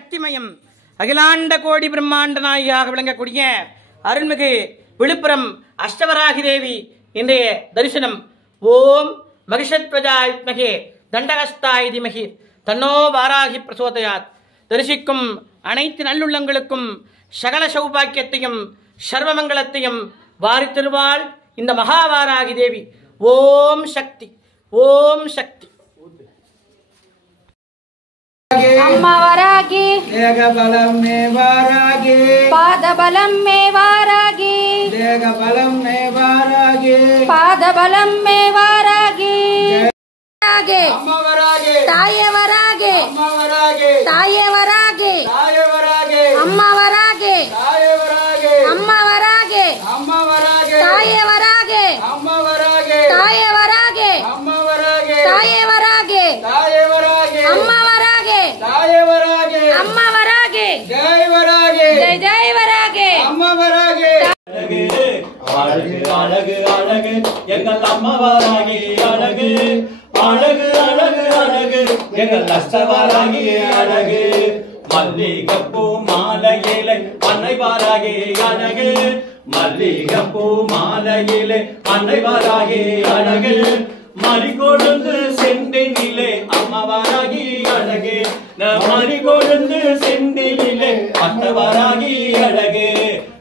சக்திமயம் அகிலாண்ட கோடி பிரம்மாண்ட நாயகியாக விளங்கக்கூடிய அருள்மிகு விழுப்புரம் அஷ்டவராகி தேவி இன்றைய தரிசனம். ஓம் மகிஷத்வஜாய வித்மஹே தண்டஹஸ்தாய தீமஹி தன்னோ வாராகி பிரசோதயாத். தரிசிக்கும் அனைத்து நல்லுள்ளங்களுக்கும் சகல சௌபாக்கியத்தையும் சர்வமங்கலத்தையும் வாரித்தருவாள் இந்த மகாவாராகி தேவி. ஓம் சக்தி, ஓம் சக்தி. अम्मा वरागी देग बलम में वारागी पाद बलम में वारागी देग बलम में वारागी पाद बलम में वारागी वरागे अम्मा वरागी ताये वरागे अम्मा वरागी ताये वरागे ताये वरागी अम्मा वरागे ताये वरागी अम्मा वरागे अम्मा वरागी ताये वरागे अम्मा वरागी ताये वरागे अम्मा वरागी ताये वरागे ताये वरागी अम्मा वरागे ताये वरागी अम्मा वरागे जय वरागी जय जय वरागे अम्मा वरागी அழகு அழகு அழகு எங்கள் அம்மாவாராகி அழகு அழகு அழகு அழகு எங்கள் அஷ்டவாராகி அழகு மல்லிகைப்பூ மாலையிலே அன்னைவாராகி அழகு மல்லிகைப்பூ மாலையிலே அன்னைவாராகி அழகு மறிகொழுந்து செண்டினிலே அம்மாவாராகி அழகு மறிகொழுந்து செண்டினிலே அத்தவாராகி அழகு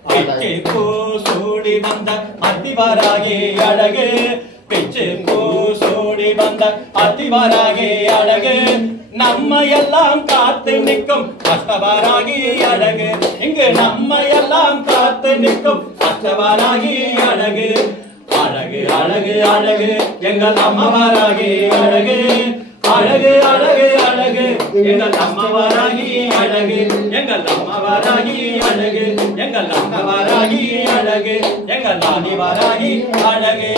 பிச்சை பூ சூடி வந்த அத்திவாராகி அழகு பிச்சை பூ சூடி வந்த அத்திவாராகி அழகு நம்ம எல்லாம் காத்து நிற்கும் அஷ்டவாராகி அழகு இங்கு நம்ம எல்லாம் காத்து நிற்கும் அஷ்டவாராகி அழகு அழகு அழகு அழகு எங்கள் அம்மாவாராகி அழகு அழகு அழகு அழகு எங்கள் அம்மாவாராகி அழகு எங்கள் அம்மாவாராகி அழகு எங்கள் அம்மாவாராகி அழகு எங்கள் ஆதிவாராகி அழகு.